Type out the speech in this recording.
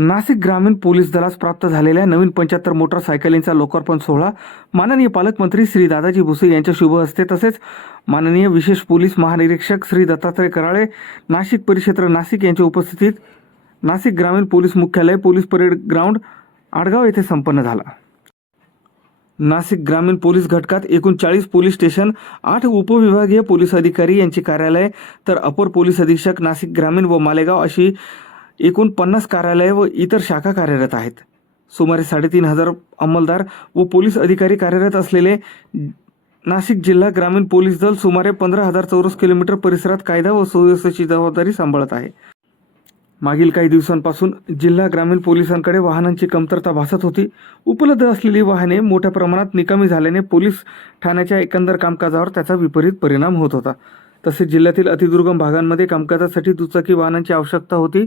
नाशिक ग्रामीण police Dallas प्राप्त झालेल्या नवीन पंच्याहत्तर मोटरसायकलींचा लोकार्पण सोहळा माननीय पालकमंत्री श्री दादाजी भुसे यांच्या शुभ हस्ते तसेच माननीय विशेष पोलीस महानिरीक्षक श्री दत्तात्रय कराळे नाशिक परिक्षेत्र नाशिक यांच्या उपस्थितीत नाशिक ग्रामीण पोलीस मुख्यालय पोलीस परेड ग्राउंड आडगाव येथे संपन्न झाला. नाशिक ग्रामीण पोलीस घटकात एकूण चाळीस पोलीस स्टेशन आठ उपविभागीय पोलीस अधिकारी यांची कार्यालय तर अपर पोलीस अधीक्षक नाशिक ग्रामीण व मालेगाव अशी एकूण पन्नास कार्यालये व इतर शाखा कार्यरत आहेत. सुमारे साडेतीन हजार अंमलदार व पोलीस अधिकारी कार्यरत असलेले नाशिक जिल्हा ग्रामीण पोलीस दल सुमारे पंधरा हजार चौरस किलोमीटर परिसरात कायदा व सुव्यवस्थेची जबाबदारी सांभाळत आहे. मागील काही दिवसांपासून जिल्हा ग्रामीण पोलिसांकडे वाहनांची कमतरता भासत होती. उपलब्ध असलेली वाहने मोठ्या प्रमाणात निकामी झाल्याने पोलीस ठाण्याच्या एकंदर कामकाजावर त्याचा विपरीत परिणाम होत होता. तसेच जिल्ह्यातील अतिदुर्गम भागांमध्ये कामकाजासाठी दुचाकी वाहनांची आवश्यकता होती.